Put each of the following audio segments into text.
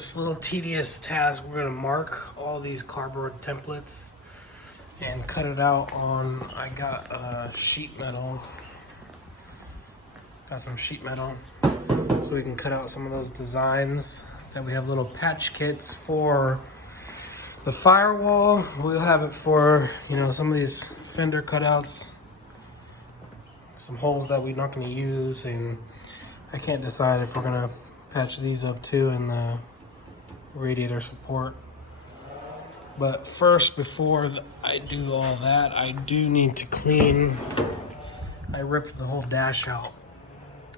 this little tedious task. We're gonna mark all these cardboard templates and cut it out on, I got sheet metal. Got some sheet metal so we can cut out some of those designs. That we have little patch kits for the firewall. We'll have it for, you know, some of these fender cutouts, some holes that we're not going to use, and I can't decide if we're going to patch these up too in the radiator support. But first, before I do all that, I do need to clean. I ripped the whole dash out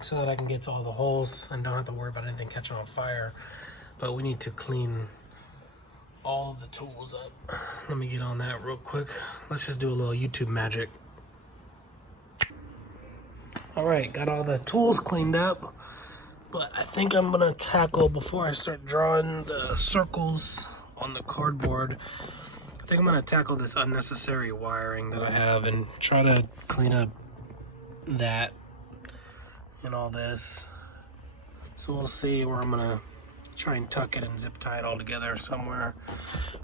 so that I can get to all the holes and don't have to worry about anything catching on fire. But we need to clean all of the tools up. Let me get on that real quick. Let's just do a little YouTube magic. All right, got all the tools cleaned up, but I think I'm gonna tackle, before I start drawing the circles on the cardboard, I think I'm gonna tackle this unnecessary wiring that I have and try to clean up that and all this. So we'll see where I'm gonna try and tuck it and zip tie it all together somewhere.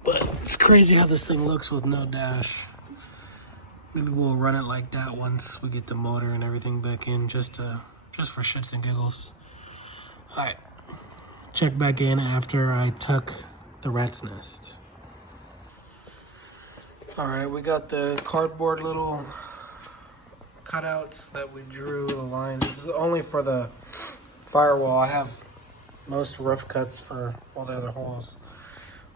But it's crazy how this thing looks with no dash. Maybe we'll run it like that once we get the motor and everything back in, just for shits and giggles. All right, check back in after I tuck the rat's nest. All right, we got the cardboard little cutouts that we drew the lines. This is only for the firewall. I have most rough cuts for all the other holes,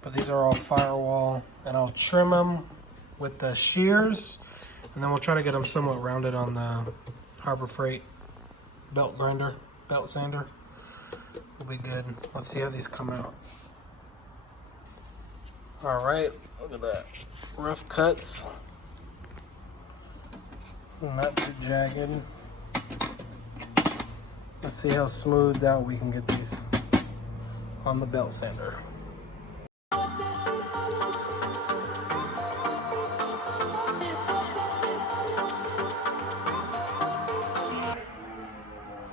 but these are all firewall, and I'll trim them with the shears, and then we'll try to get them somewhat rounded on the Harbor Freight belt sander. Will be good. Let's see how these come out. All right, look at that. Rough cuts. Not too jagged. Let's see how smoothed out we can get these on the belt sander. I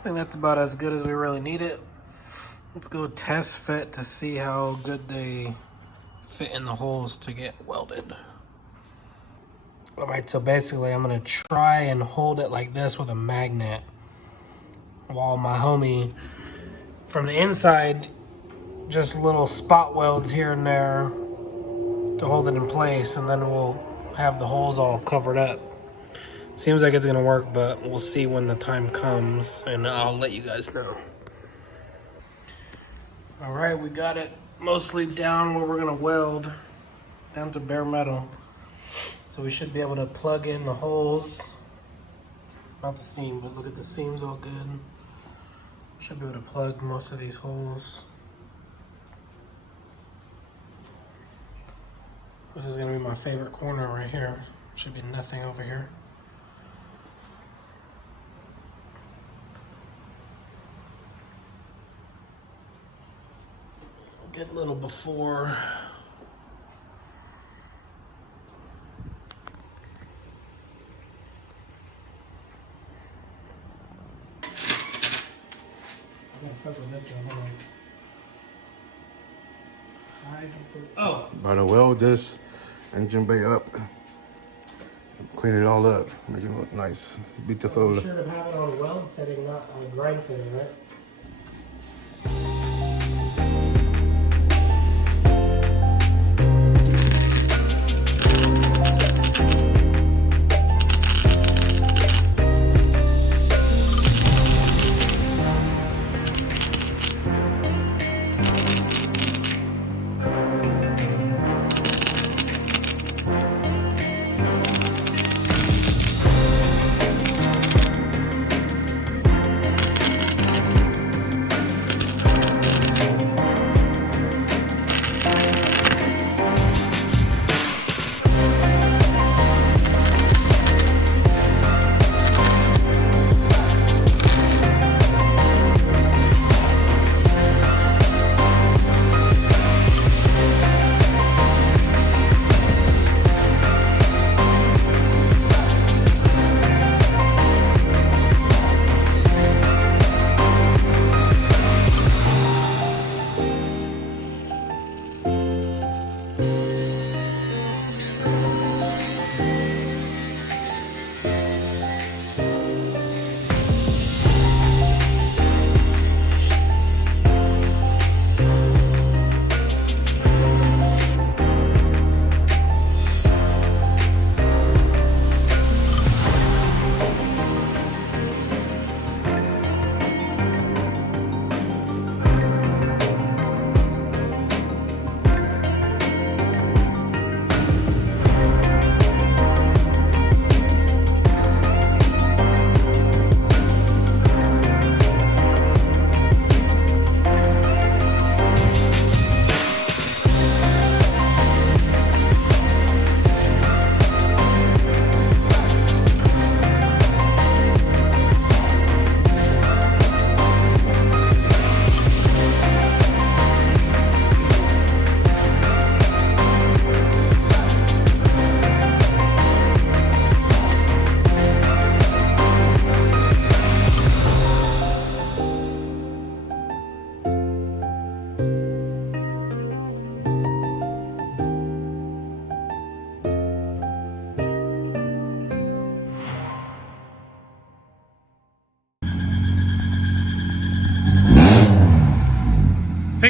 think that's about as good as we really need it. Let's go test fit to see how good they fit in the holes to get welded. All right, so basically I'm gonna try and hold it like this with a magnet while my homie from the inside, just little spot welds here and there to hold it in place, and then we'll have the holes all covered up. Seems like it's gonna work, but we'll see when the time comes, and I'll let you guys know. All right, we got it mostly down where we're gonna weld, down to bare metal. So we should be able to plug in the holes, not the seam, but look at the seams, all good. Should be able to plug most of these holes. This is gonna be my favorite corner right here. Should be nothing over here. Get a little before. Oh! By the weld this engine bay up, clean it all up, make it look nice, beautiful. You sure to have it on a weld setting, not on a grind setting, right?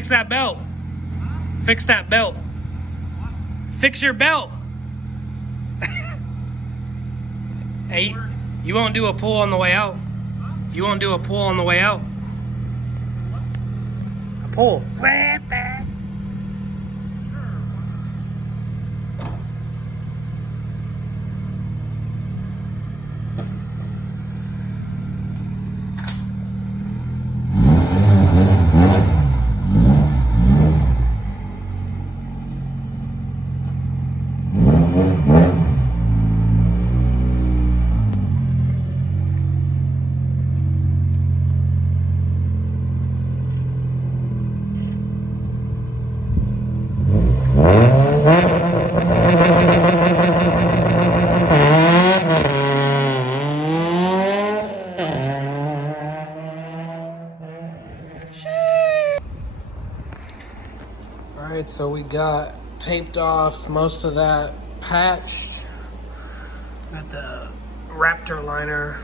fix that belt. Fix that belt. Fix your belt. Hey, you won't do a pull on the way out. You won't do a pull on the way out. A pull. Alright, so we got taped off most of that, patched. Got the Raptor liner,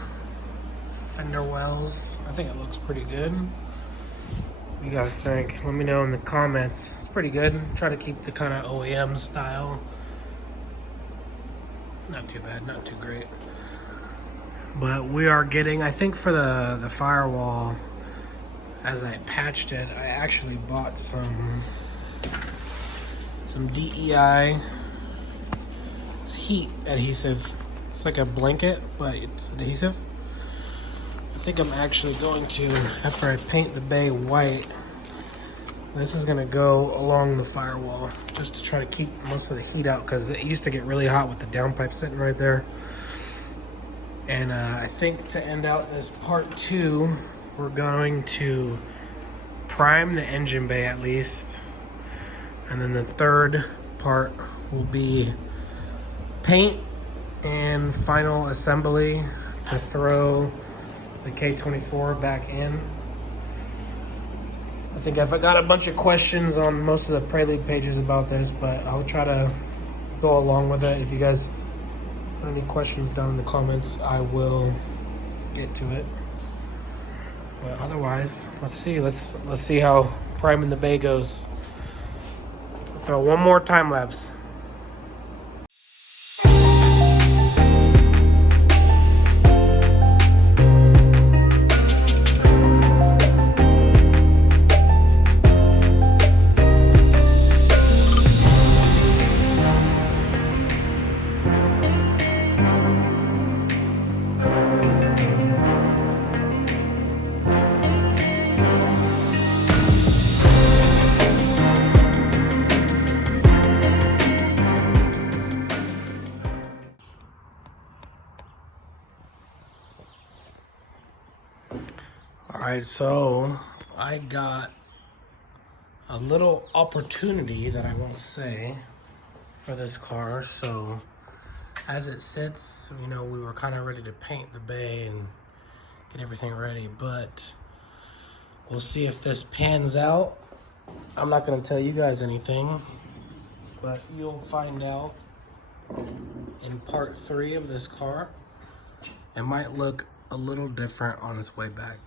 fender wells. I think it looks pretty good. What do you guys think? Let me know in the comments. It's pretty good. Try to keep the kind of OEM style. Not too bad, not too great. But we are getting, I think for the firewall, as I patched it, I actually bought some DEI. It's heat adhesive. It's like a blanket, but it's adhesive. I think I'm actually going to, after I paint the bay white, this is gonna go along the firewall just to try to keep most of the heat out, because it used to get really hot with the downpipe sitting right there. And I think to end out this part 2, we're going to prime the engine bay at least. And then the third part will be paint and final assembly to throw the K24 back in. I think I've got a bunch of questions on most of the Prelude pages about this, but I'll try to go along with it. If you guys have any questions down in the comments, I will get to it. But otherwise, let's see how priming the bay goes. Throw one more time lapse. Alright, so I got a little opportunity that I won't say for this car. So as it sits, you know, we were kind of ready to paint the bay and get everything ready, but we'll see if this pans out. I'm not going to tell you guys anything, but you'll find out in part 3 of this car. It might look a little different on its way back.